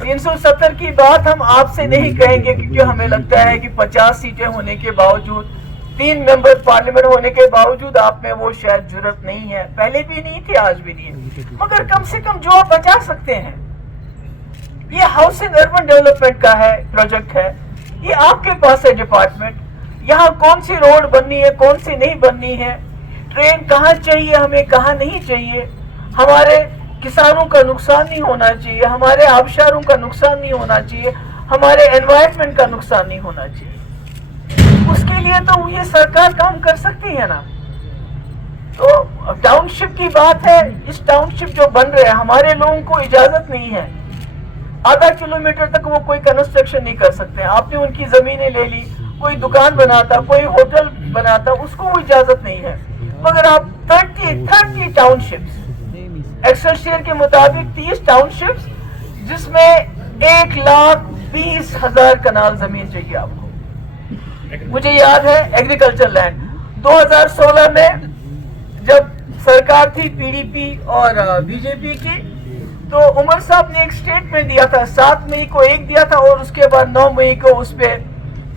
370 کی بات ہم آپ سے نہیں کہیں گے کیونکہ ہمیں لگتا ہے کہ 50 سیٹیں ہونے کے باوجود 3 ممبر پارلیمنٹ ہونے کے باوجود آپ میں وہ شاید جرت نہیں ہے، پہلے بھی نہیں تھی آج بھی نہیں ہے، مگر کم سے کم جو آپ بچا سکتے ہیں، یہ ہاؤسنگ اربن ڈیولپمنٹ کا ہے پروجیکٹ ہے، یہ آپ کے پاس ہے ڈپارٹمنٹ، یہاں کون سی روڈ بننی ہے کون سی نہیں بننی ہے، ٹرین کہاں چاہیے ہمیں کہاں نہیں چاہیے، ہمارے کسانوں کا نقصان نہیں ہونا چاہیے، ہمارے آبشاروں کا نقصان نہیں ہونا چاہیے، ہمارے انوائرمنٹ کا نقصان نہیں ہونا چاہیے، اس کے لیے تو یہ سرکار کام کر سکتی ہے نا۔ تو ٹاؤن شپ کی بات ہے، اس ٹاؤن شپ جو بن رہے ہیں ہمارے لوگوں کو اجازت نہیں ہے، آدھا کلومیٹر تک وہ کوئی کنسٹرکشن نہیں کر سکتے، آپ نے ان کی زمینیں لے لی، کوئی دکان بناتا کوئی ہوٹل بناتا اس کو وہ اجازت نہیں ہے، مگر آپ 30 ٹاؤن شپس ایکسلشیئر کے مطابق 30 ٹاؤن شپس جس میں 1,20,000 کنال زمین چاہیے آپ کو۔ مجھے یاد ہے ایگریکلچر لینڈ 2016 میں جب سرکار تھی پی ڈی پی اور بی جے پی کی، تو عمر صاحب نے ایک سٹیٹمنٹ دیا تھا، 7 مئی کو ایک دیا تھا اور اس کے بعد 9 مئی کو اس پہ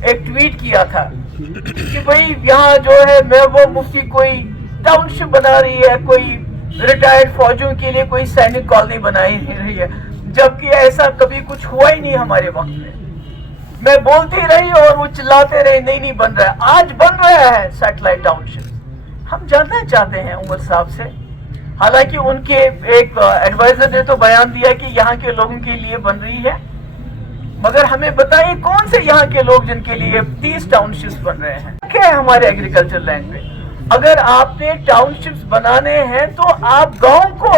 ایک ٹویٹ کیا تھا کہ بھئی یہاں جو ہے محبوبہ مفتی کوئی ٹاؤن شپ بنا رہی ہے، کوئی ریٹائرڈ فوجیوں کے لیے کوئی سینک کالونی بنائی رہی ہے، جبکہ ایسا کبھی کچھ ہوا ہی نہیں ہمارے وقت میں۔ میں بولتی رہی اور وہ چلاتے رہے نہیں بن رہا ہے، آج بن رہا ہے سیٹلائٹ ٹاؤن شپ۔ ہم جاننا چاہتے ہیں عمر صاحب سے، حالانکہ ان کے ایک ایڈوائزر نے تو بیان دیا کہ یہاں کے لوگوں کے لیے بن رہی ہے، مگر ہمیں بتائیے کون سے یہاں کے لوگ جن کے لیے 30 ٹاؤن شپس بن رہے ہیں کیا ہے ہمارے ایگریکلچر لینڈ پہ۔ اگر آپ نے ٹاؤن شپس بنانے ہیں تو آپ گاؤں کو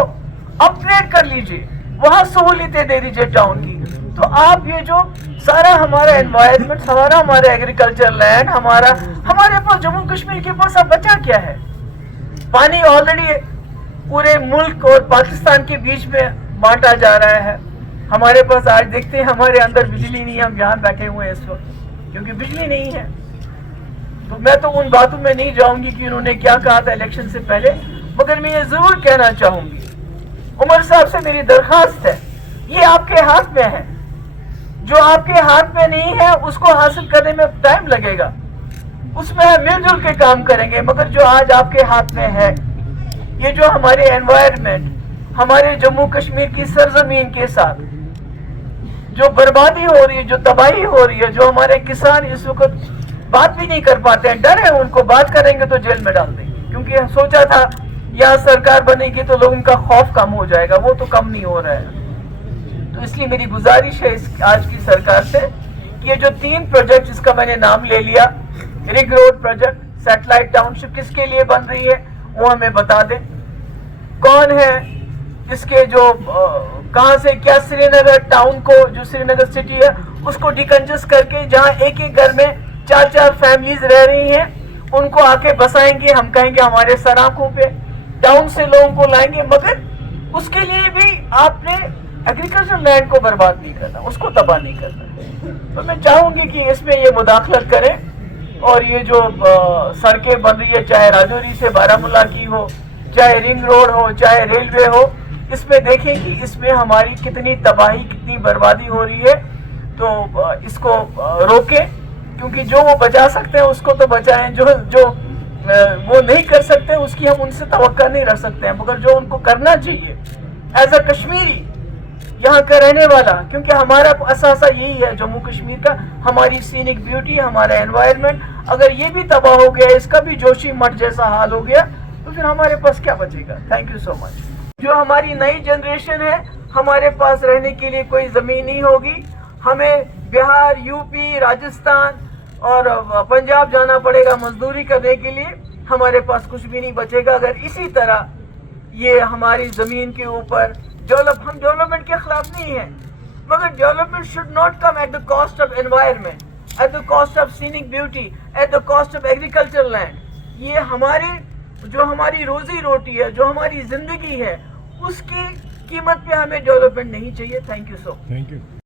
اپ گریڈ کر لیجئے، وہاں سہولتیں دے دیجئے ٹاؤن کی، تو آپ یہ جو سارا ہمارا انوائرمنٹ، ہمارا ایگریکلچر لینڈ، ہمارے پاس جموں کشمیر کے پاس اب بچا کیا ہے؟ پانی آلریڈی پورے ملک اور پاکستان کے بیچ میں بانٹا جا رہا ہے، ہمارے پاس آج دیکھتے ہیں ہمارے اندر بجلی نہیں ہے، ہم یہاں بیٹھے ہوئے ہیں اس وقت کیونکہ بجلی نہیں ہے۔ تو میں تو ان باتوں میں نہیں جاؤں گی کہ انہوں نے کیا کہا تھا الیکشن سے پہلے، مگر میں یہ ضرور کہنا چاہوں گی، عمر صاحب سے میری درخواست ہے، یہ آپ کے ہاتھ میں ہے، جو آپ کے ہاتھ میں نہیں ہے اس کو حاصل کرنے میں ٹائم لگے گا، اس میں ہم مل جل کے کام کریں گے، مگر جو آج آپ کے ہاتھ میں ہے، یہ جو ہمارے انوائرمنٹ، ہمارے جموں کشمیر کی سرزمین کے ساتھ جو بربادی ہو رہی ہے، جو تباہی ہو رہی ہے، جو ہمارے کسان اس وقت بات بھی نہیں کر پاتے ہیں، ڈر ہے ان کو، بات کریں گے تو جیل میں ڈال دیں گے، کیونکہ سوچا تھا یہاں سرکار بنے گی تو لوگوں کا خوف کم ہو جائے گا، وہ تو کم نہیں ہو رہا ہے۔ تو اس لیے میری گزارش ہے آج کی سرکار سے کہ یہ جو 3 پروجیکٹ جس کا میں نے نام لے لیا، ring road project, satellite township کس کے لیے بن رہی ہے وہ ہمیں بتا دیں، کون ہے اس کے جو کہاں سے کیا، سری نگر ٹاؤن کو جو سری نگر سٹی ہے اس کو ڈیکنجسٹ کر کے جہاں ایک گھر میں 4 فیملیز رہ رہی ہیں ان کو آ کے بسائیں گے، ہم کہیں گے ہمارے سر آنکھوں پہ، ٹاؤن سے لوگوں کو لائیں گے، مگر اس کے لیے بھی آپ نے ایگریکلچر لینڈ کو برباد نہیں کرنا، اس کو تباہ نہیں کرنا۔ تو میں چاہوں گی کہ اس میں یہ مداخلت کریں اور یہ جو سڑکیں بن رہی ہے، چاہے راجوری سے بارامولہ کی ہو، چاہے رنگ روڈ ہو، چاہے ریلوے ہو، اس میں دیکھیں کہ اس میں ہماری کتنی تباہی کتنی بربادی ہو رہی ہے، تو اس کو روکیں، کیونکہ جو وہ بچا سکتے ہیں اس کو تو بچائیں، جو وہ نہیں کر سکتے اس کی ہم ان سے توقع نہیں رکھ سکتے ہیں، مگر جو ان کو کرنا چاہیے ایز اے کشمیری یہاں کا رہنے والا، کیونکہ ہمارا اثاثہ یہی ہے جموں کشمیر کا، ہماری سینک بیوٹی، ہمارا انوائرمنٹ، اگر یہ بھی تباہ ہو گیا، اس کا بھی جوشی مٹھ جیسا حال ہو گیا تو پھر ہمارے پاس کیا بچے گا۔ تھینک یو سو مچ۔ جو ہماری نئی جنریشن ہے، ہمارے پاس رہنے کے لیے کوئی زمین نہیں ہوگی، ہمیں بہار، یو پی، راجستھان اور پنجاب جانا پڑے گا مزدوری کرنے کے لیے، ہمارے پاس کچھ بھی نہیں بچے گا اگر اسی طرح یہ ہماری زمین کے اوپر ہم ڈیولپمنٹ کے خلاف نہیں ہیں، مگر development should not come at the cost of environment, at the cost of scenic beauty, at the cost of agriculture land. یہ ہماری روزی روٹی ہے، جو ہماری زندگی ہے، اس کی قیمت پہ ہمیں ڈیولپمنٹ نہیں چاہیے۔ Thank you so much.